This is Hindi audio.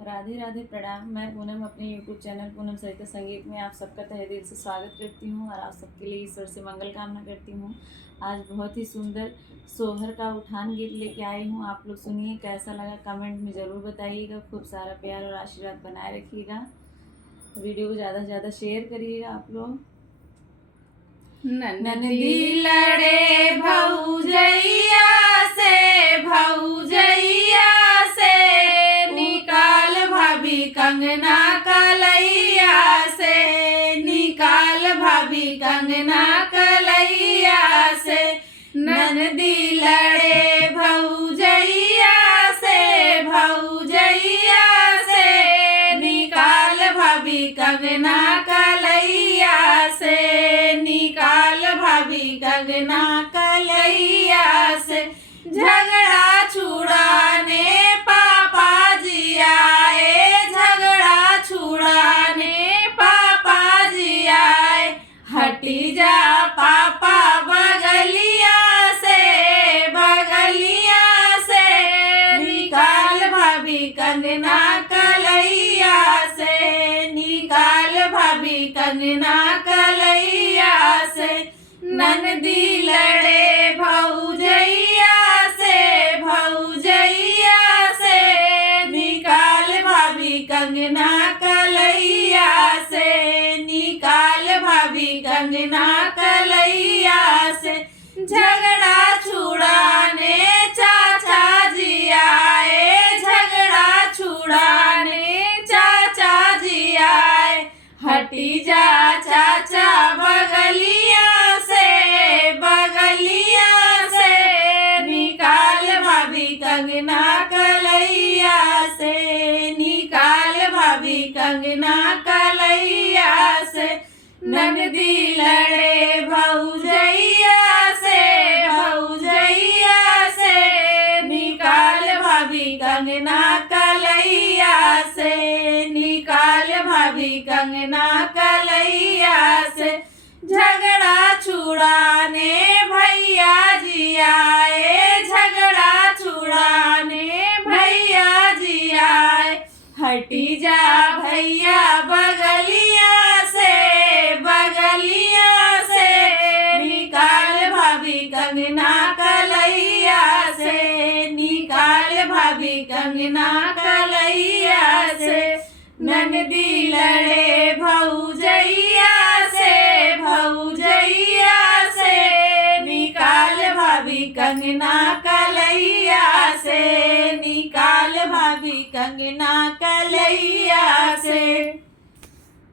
राधे राधे प्रणाम। मैं पूनम अपने यूट्यूब चैनल पूनम सरिता संगीत में आप सबका तहे दिल से स्वागत करती हूँ और आप सबके लिए ईश्वर से मंगल कामना करती हूँ। आज बहुत ही सुंदर सोहर का उठान गीत लेके आई हूँ। आप लोग सुनिए, कैसा लगा कमेंट में ज़रूर बताइएगा। खूब सारा प्यार और आशीर्वाद बनाए रखिएगा। वीडियो को ज़्यादा से ज़्यादा शेयर करिएगा आप लोग। ननदी लड़े भौजैया से, भौजैया से निकाल भाभी कंगना कलैया से, निकाल भाभी कंगना कलैया से। ननदी लड़े भौजैया से, भौजैया से निकाल भाभी कंगना कलैया से, निकाल भाभी कंगना कलैया से। झगड़ा छुड़ाने पापा जी आए, झगड़ा छुड़ाने पापा जी आए। हटी जा पापा बगलिया से, बगलिया से निकाल भाभी कंगना कलैया से, निकाल भाभी कंगना कलैया से। ननदी लड़े भौजैया से, भौजैया से निकाल भाभी कंगना कलैया से, निकाल भाभी कंगना कलैया से। झगड़ा छुड़ाने चाचा जी आए, झगड़ा छुड़ाने चाचा जी आए। हटी जा चाचा बगलिया से, बगलिया से निकाल भाभी कंगना कलैया से, निकाल भाभी कंगना कलैया से। ननदी लड़े भौजैया से, भौजैया से निकाल भाभी कंगना कलैया से, निकाल भाभी कंगना कलैया से। झगड़ा छुड़ाने भैया जी आए, झगड़ा छुड़ाने भैया जी आए। हटी जा भैया बगलिया से, बगलिया से निकाल भाभी कंगना कलैया से, निकाल भाभी कंगना कलैया से। ननदी लड़े भौजैया से, भौजैया से निकाल भाभी कंगना कलैया से, निकाल भाभी कंगना कलैया।